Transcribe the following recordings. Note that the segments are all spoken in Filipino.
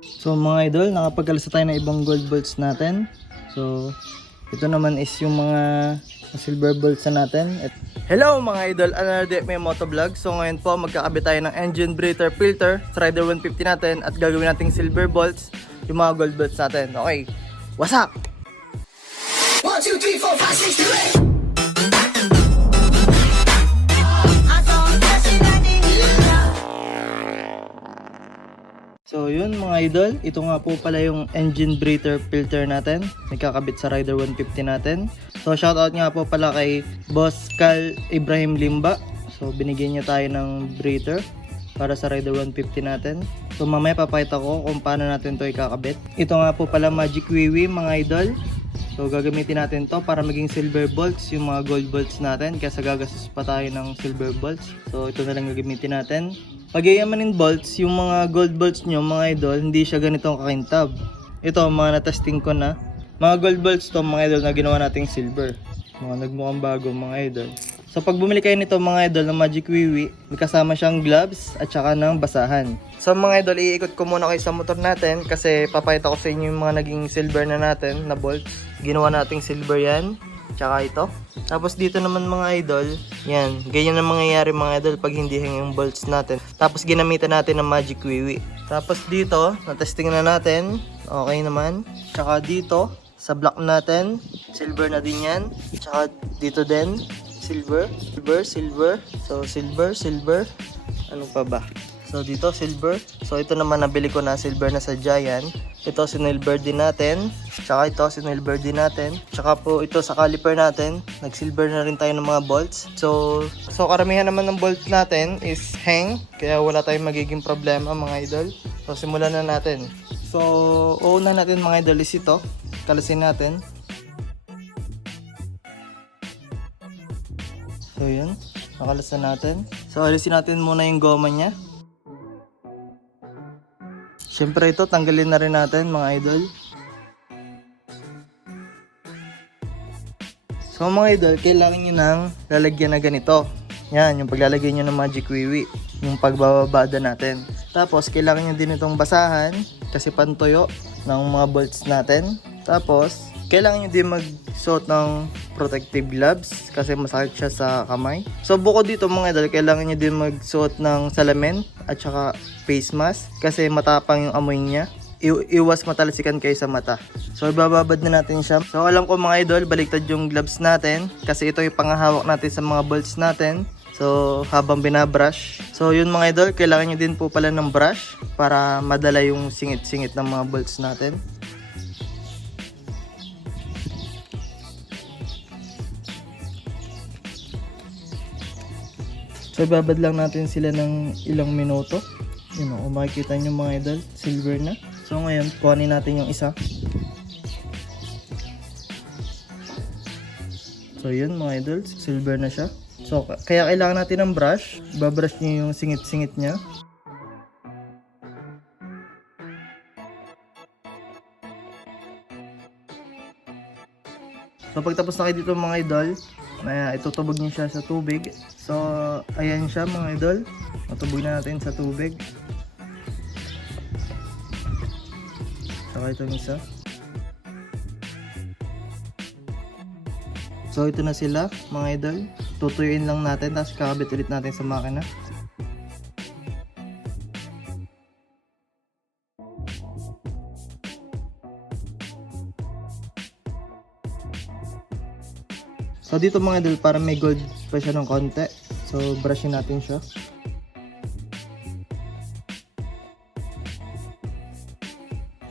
So mga idol, nakapagkalasa tayo ng ibang gold bolts natin. So ito naman is yung mga silver bolts na natin. Hello mga idol, another day may motovlog. So ngayon po magkakabit tayo ng engine breather filter sa Rider 150 natin at gagawin nating silver bolts yung mga gold bolts natin. Okay, what's up? 1, 2, 3, 4, 5, 6, 7. So yun mga idol, ito nga po pala yung engine breather filter natin. Nagkakabit sa Rider 150 natin. So shoutout nga po pala kay Boss Cal Ibrahim Limba. So binigyan niya tayo ng breather para sa Rider 150 natin. So mamaya papakita ko kung paano natin to ikakabit. Ito nga po pala Magic Wiwi mga idol. So gagamitin natin to para maging silver bolts yung mga gold bolts natin kasi gagastos pa tayo ng silver bolts. So ito na lang gagamitin natin. Pag iyamanin bolts, yung mga gold bolts nyo mga idol, hindi siya ganitong kakintab. Ito mga natesting ko na. Mga gold bolts to mga idol na ginawa nating silver. Mga nagmukhang bago mga idol. So pag bumili kayo nito mga idol ng Magic Wiwi, may kasama siyang gloves at saka ng basahan. So mga idol, iikot ko muna kayo sa motor natin kasi papakita ko sa inyo yung mga naging silver na natin na bolts. Ginawa nating silver yan. Tsaka ito. Tapos dito naman mga idol, yan, ganyan ang mangyayari mga idol pag hindi hang yung bolts natin. Tapos ginamitan natin ng Magic Wiwi. Tapos dito, natesting na natin, okay naman. Tsaka dito, sa block natin, silver na din yan. Tsaka dito din, silver. So silver. Ano pa ba? So dito silver. So ito naman nabili ko na silver na sa Giant. Ito sinilver din natin. Tsaka ito sinilver din natin. Tsaka po ito sa caliper natin. Nag-silver na rin tayo ng mga bolts. So karamihan naman ng bolts natin is hang. Kaya wala tayong magiging problema mga idol. So simulan na natin. So una natin mga idol is ito. Kalasin natin. So yun. Nakalas na natin. So alisin natin muna yung goma nya. Siyempre ito, tanggalin na rin natin mga idol. So mga idol, kailangan nyo nang lalagyan na ganito. Yan, yung paglalagay nyo ng Magic Wiwi. Yung pagbababada natin. Tapos, kailangan nyo din itong basahan kasi pantuyo ng mga bolts natin. Tapos, kailangan nyo din magsuot ng protective gloves kasi masakit siya sa kamay. So bukod dito mga idol, kailangan nyo din magsuot ng salamin at saka face mask kasi matapang yung amoy niya. Iwas matalsikan kayo sa mata. So ibababad na natin siya. So alam ko mga idol, baliktad yung gloves natin kasi ito yung pangahawak natin sa mga bolts natin. So habang binabrush. So yun mga idol, kailangan nyo din po pala ng brush para madala yung singit-singit ng mga bolts natin. So ibabad lang natin sila ng ilang minuto. Yun o, kung makikita nyo mga idol, silver na. So ngayon, kuhanin natin yung isa. So yun mga idol, silver na siya. So kaya kailangan natin ng brush. Babrush nyo yung singit-singit nya. So pagtapos na kayo dito mga idol, itutubog niyo siya sa tubig. So ayan siya mga idol. Matubog na natin sa tubig. Saka itong isa. So ito na sila mga idol. Tutuyuin lang natin tapos kakabit ulit natin sa makina. So dito mga idol, para may gold pa siya ng konti. So brushin natin siya.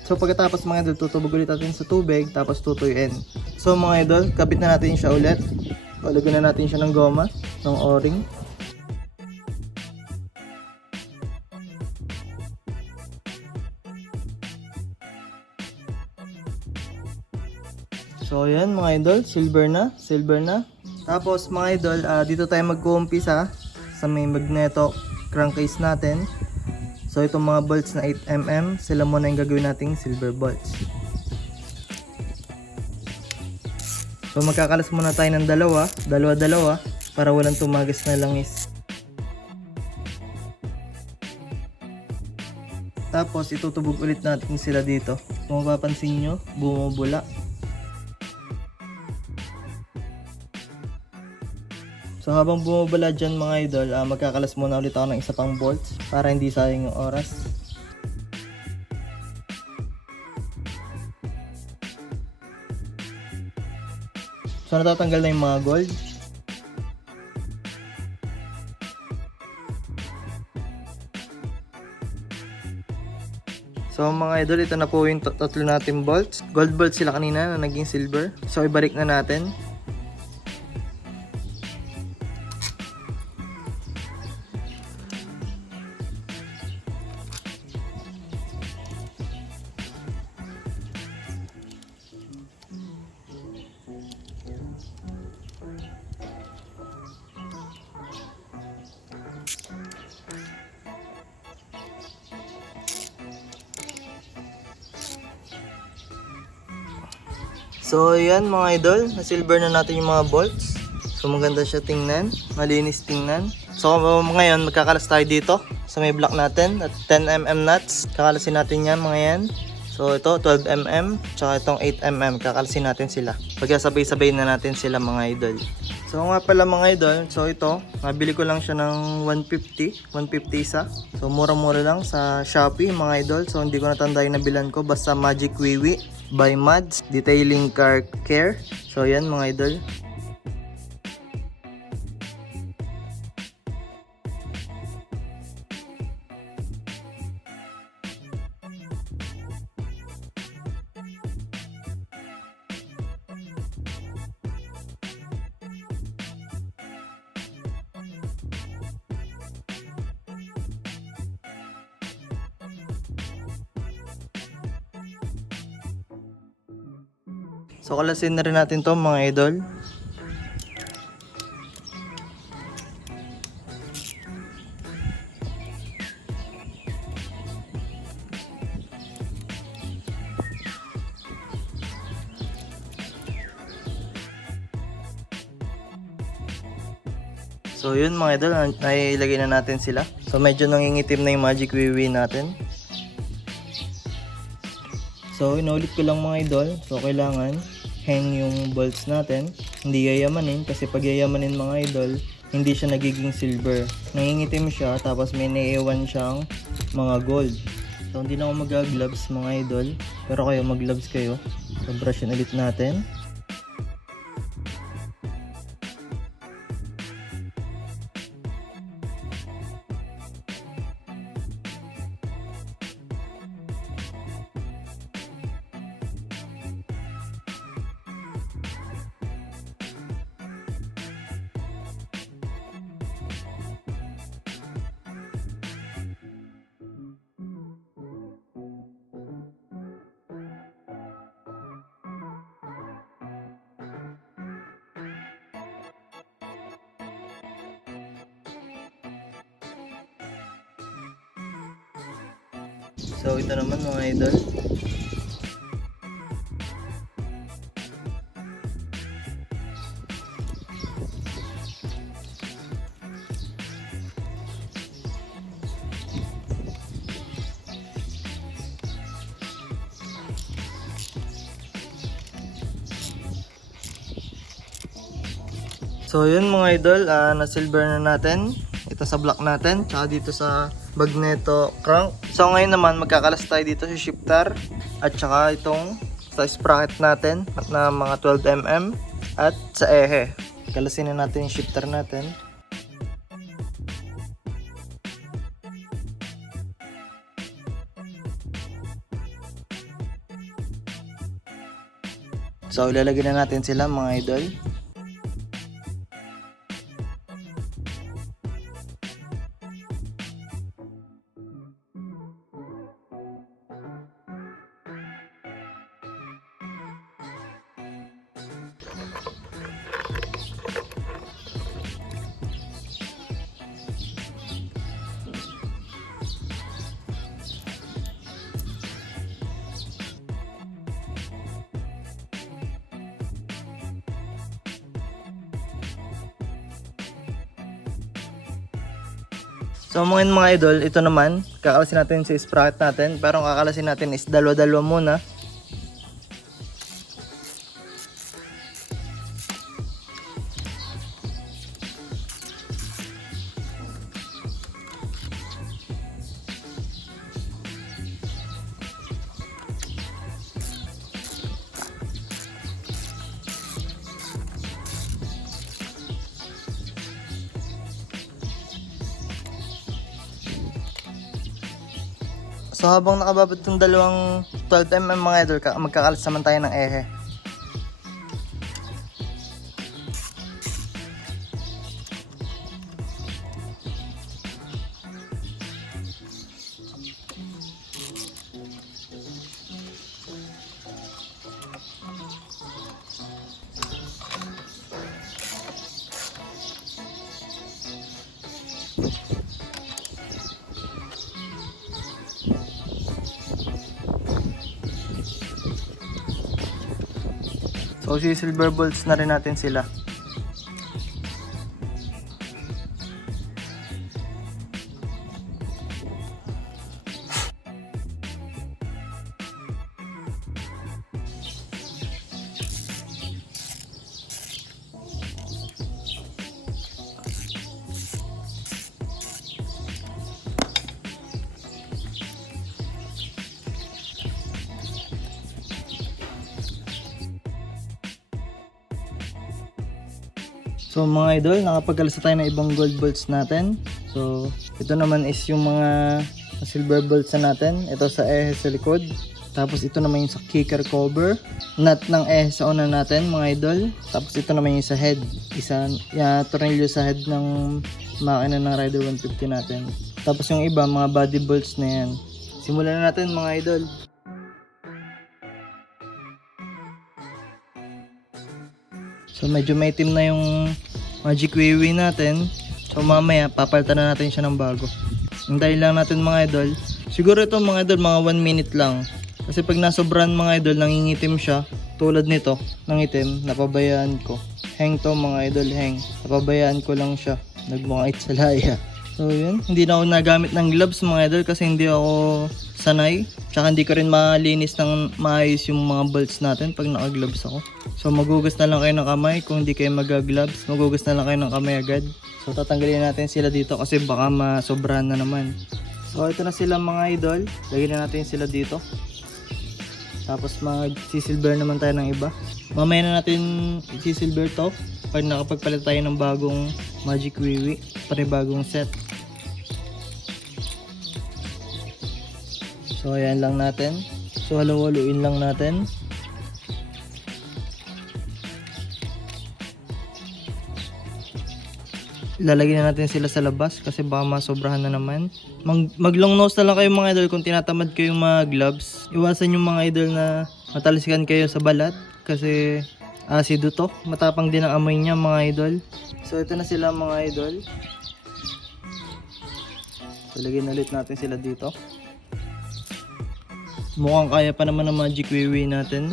So pagkatapos mga idol, tutubog ulit natin sa tubig, tapos tutuyuin. So mga idol, kabit na natin siya ulit. Lagyan na natin siya ng goma, ng o-ring. So ayan mga idol, silver na. Tapos mga idol, dito tayo mag-uumpisa sa may magneto crankcase natin. So itong mga bolts na 8mm, sila muna yung gagawin nating silver bolts. So magkakalas muna tayo ng dalawa para walang tumagas na langis. Tapos itutubog ulit natin sila dito. Kung mapapansin nyo, bumubula. So habang bumubula dyan mga idol, magkakalas muna ulit ako ng isa pang bolts para hindi sayang yung oras. So natatanggal na yung mga gold. So mga idol, ito na po yung tatlo natin bolts. Gold bolts sila kanina na naging silver. So ibalik na natin. So yan mga idol, na-silver na natin yung mga bolts. So maganda siya tingnan, malinis tingnan. So ngayon magkakalas tayo dito sa may block natin at 10mm nuts. Kakalasin natin yan mga yan. So ito 12mm, tsaka itong 8mm, kakalasin natin sila. Pagkasabay-sabay na natin sila mga idol. So nga pala mga idol, so ito, nabili ko lang siya ng 150 isa. So mura-mura lang sa Shopee mga idol. So hindi ko natanda yung nabilan ko, basta Magic Wiwi by Mads Detailing Car Care. So yan mga idol. So kalasin na rin natin to mga idol. So yun mga idol, nailagay na natin sila. So medyo nangingitim na yung Magic Wiwi natin. So inulit ko lang mga idol, so kailangan hang yung bolts natin. Hindi yayamanin kasi pag yayamanin mga idol, hindi siya nagiging silver. Nangingitim siya tapos may naiiwan siyang mga gold. So hindi na ako mag-gloves mga idol, pero kayo mag-gloves kayo. So brush yun ulit natin. So ito naman mga idol. So yun mga idol, na-silver na natin. Ito sa block natin, tsaka dito sa magneto crank. So ngayon naman magkakalas tayo dito sa shifter at tsaka itong sa sprocket natin na mga 12mm at sa ehe. Kalasin na natin yung shifter natin. So ilalagay na natin sila mga idol. So mga idol, ito naman, kakalasin natin sa sprocket natin. Pero ang kakalasin natin is dalawa-dalawa muna. So habang nakababad itong dalawang 12mm mga idol, magkakalas naman tayo ng ehe. So silver bolts na rin natin sila. So mga idol, nakapagkalasa tayo ng ibang gold bolts natin. So ito naman is yung mga silver bolts na natin. Ito sa ehe sa likod. Tapos ito naman yung sa kicker cover. Nut ng ehe sa una natin mga idol. Tapos ito naman yung sa head. Tornilyo sa head ng makina ng Rider 150 natin. Tapos yung iba mga body bolts na yan. Simulan na natin mga idol. So medyo may itim na yung Magic Wiwi natin. So mamaya papalitan na natin siya ng bago. Hintayin lang natin mga idol. Siguro ito mga idol mga 1 minute lang. Kasi pag nasobran mga idol nangingitim siya. Tulad nito, nangitim, napabayaan ko. Hang to mga idol, hang. Napabayaan ko lang siya. Nagmukha itsalaya. So yun, hindi na ako nagamit ng gloves mga idol kasi hindi ako sanay. Tsaka hindi ko rin malinis ng maayos yung mga bolts natin pag naka-gloves ako. So magugas na lang kayo ng kamay kung hindi kayo mag-gloves. Magugas na lang kayo ng kamay agad. So tatanggalin natin sila dito kasi baka masobrahan na naman. So ito na sila mga idol. Lagyan na natin sila dito. Tapos mag-sisilver naman tayo ng iba. Mamaya na natin i-silver to pag nakapagpalit tayo ng bagong Magic Wiwi. Panibagong set. So ayan lang natin. So halo-haloin lang natin. Ilalagay na natin sila sa labas kasi baka masobrahan na naman. Mag long nose na lang kayo mga idol kung tinatamad kayong mga gloves. Iwasan yung mga idol na matalsikan kayo sa balat kasi asido to. Matapang din ang amoy niya mga idol. So ito na sila mga idol. So lagyan ulit natin sila dito. Mukhang kaya pa naman ang Magic Wiwi natin.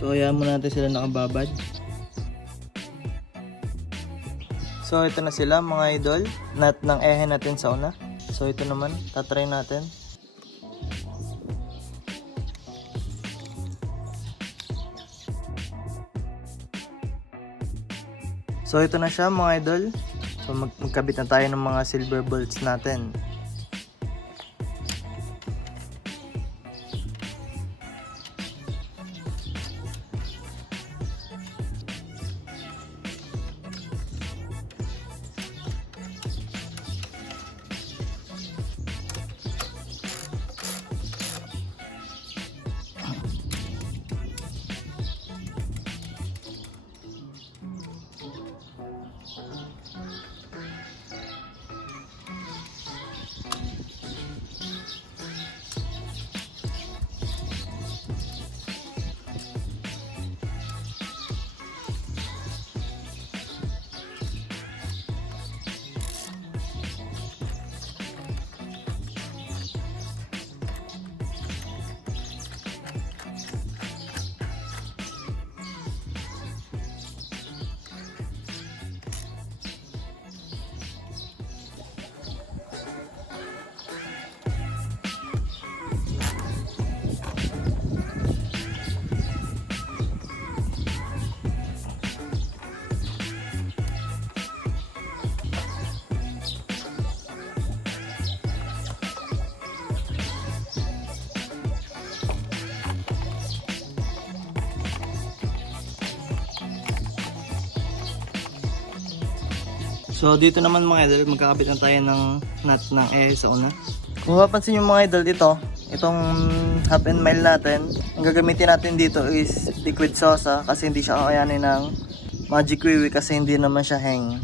So ayan muna natin sila nakababad. So ito na sila mga idol. Nut ng ehe natin sa una. So ito naman, tatry natin. So ito na siya mga idol. So magkabit na tayo ng mga silver bolts natin. So dito naman mga idol, magkakabit na tayo ng nut ng sa una. Kung mapapansin nyo mga idol, itong half and mile natin, ang gagamitin natin dito is liquid sosa kasi hindi siya kakayanin ng Magic Wiwi kasi hindi naman siya hang.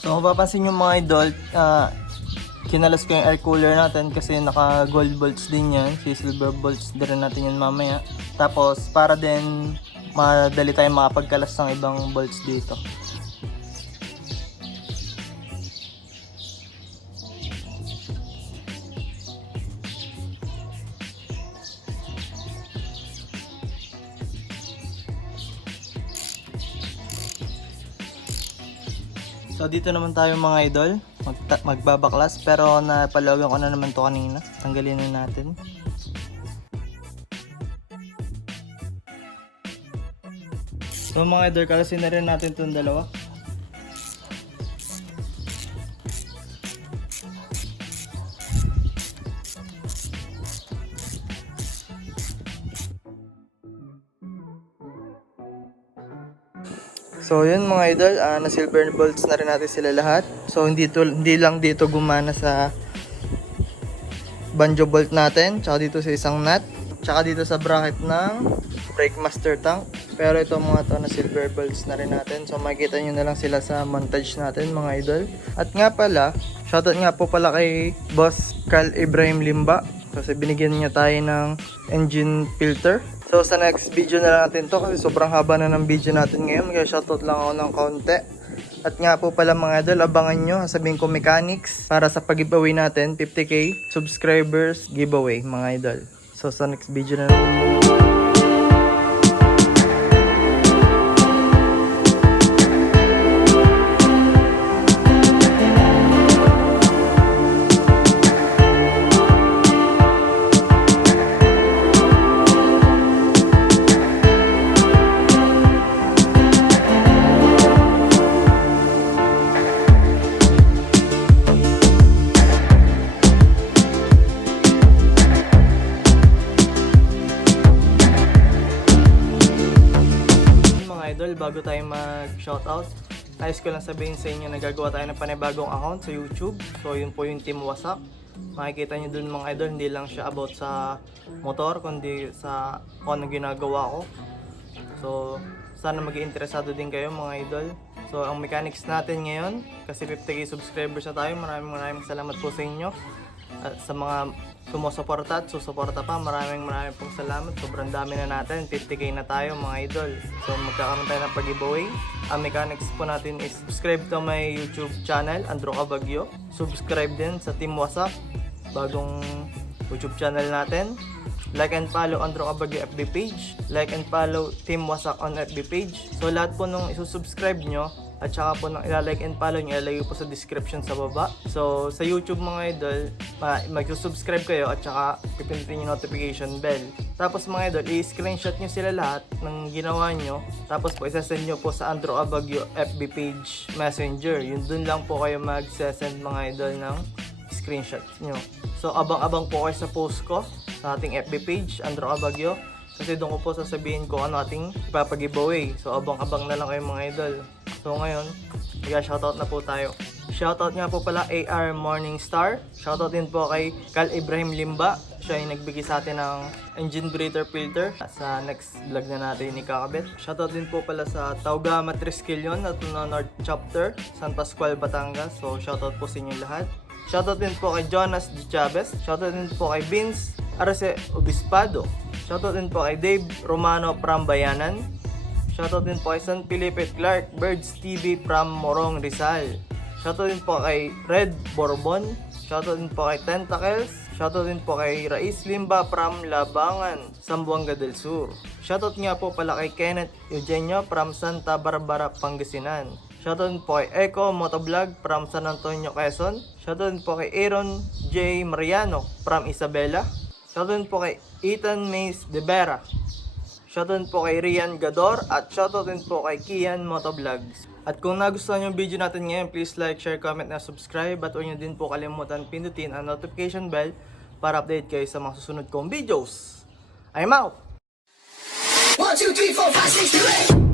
So kung papansin nyo mga idol, kinalas ko yung air cooler natin kasi naka gold bolts din yan. Si silver bolts din rin natin yan mamaya. Tapos para din madali tayong makapagkalas ng ibang bolts dito. So dito naman tayo mga idol, magbabaklas pero napalawagan ko na naman to kanina. Tanggalin na natin. So mga idol, kalasin na rin natin itong dalawa. So yun mga idol, na silver bolts na rin natin sila lahat. So hindi lang dito gumana sa banjo bolt natin, tsaka dito sa isang nut, tsaka dito sa bracket ng brake master tank. Pero ito mga to na silver bolts na rin natin. So makikita nyo na lang sila sa montage natin mga idol. At nga pala, shoutout nga po pala kay Boss Carl Ibrahim Limba kasi binigyan niya tayo ng engine filter. So sa next video na lang natin to kasi sobrang haba na ng video natin ngayon. Kaya shoutout lang ako ng konti. At nga po pala mga idol, abangan nyo, sabihin ko mechanics para sa pag-giveaway natin, 50k subscribers giveaway mga idol. So sa next video na lang. Bago tayo mag-shoutout, ayos ko lang sabihin sa inyo na gagawa tayo ng panibagong account sa YouTube. So yun po yung Team Wasak. Makikita nyo dun mga idol, hindi lang siya about sa motor, kundi sa kung ano ginagawa ko. So sana mag-iinteresado din kayo mga idol. So ang mechanics natin ngayon, kasi 50k subscribers na tayo, maraming salamat po sa inyo. At sa mga sumusuporta at susuporta pa, maraming pong salamat. Sobrang dami na natin, 50k na tayo mga idol. So magkakaroon tayo ng pag-giveaway. Ang mechanics po natin is subscribe to my YouTube channel, Andrew Cabagyo. Subscribe din sa Team Wasak, bagong YouTube channel natin. Like and follow Andrew Cabagyo FB page. Like and follow Team Wasak on FB page. So lahat po nung isusubscribe nyo at saka po nung ilalike and follow nyo, ilalagay po sa description sa baba. So sa YouTube mga idol, mag-subscribe kayo at saka pipindutin yung notification bell. Tapos mga idol, i-screenshot nyo sila lahat ng ginawa nyo. Tapos po isasend nyo po sa Andrew Cabagyo FB page messenger. Yun dun lang po kayo mag-send mga idol ng screenshot nyo. So abang-abang po kayo sa post ko sa ating FB page, Andrew Cabagyo. Kasi doon ko po sasabihin ko ano ating ipapag-giveaway. So abang-abang na lang kayo mga idol. So ngayon, shoutout na po tayo. Shoutout nga po pala AR Morningstar. Shoutout din po kay Carl Ibrahim Limba. Siya yung nagbigay sa atin ng engine breather filter. Sa next vlog na natin ikakabit. Shoutout din po pala sa Tauga Matriskelion at North Chapter, San Pascual, Batangas. So shoutout po sa inyo lahat. Shoutout din po kay Jonas D. Chavez. Shoutout din po kay Vince Arce Obispado. Shoutout din po kay Dave Romano from Bayanan. Shoutout din po kay San Felipe Clark Birds TV from Morong Rizal. Shoutout din po kay Red Bourbon. Shoutout din po kay Tentacles. Shoutout din po kay Rais Limba from Labangan, Zamboanga del Sur. Shoutout nga po pala kay Kenneth Eugenio from Santa Barbara, Pangasinan. Shoutout din po kay Eco Motovlog from San Antonio, Quezon. Shoutout din po kay Aaron J. Mariano from Isabela. Shoutout din po kay Ethan Mays de Vera. Shoutout po kay Rian Gador at shoutout din po kay Kian Motovlogs. At kung nagustuhan yung video natin ngayon, please like, share, comment, na subscribe. At huwag nyo din po kalimutan pindutin ang notification bell para update kayo sa mga susunod kong videos. I'm out! 1, 2, 3, 4, 5, 6, 7, 8.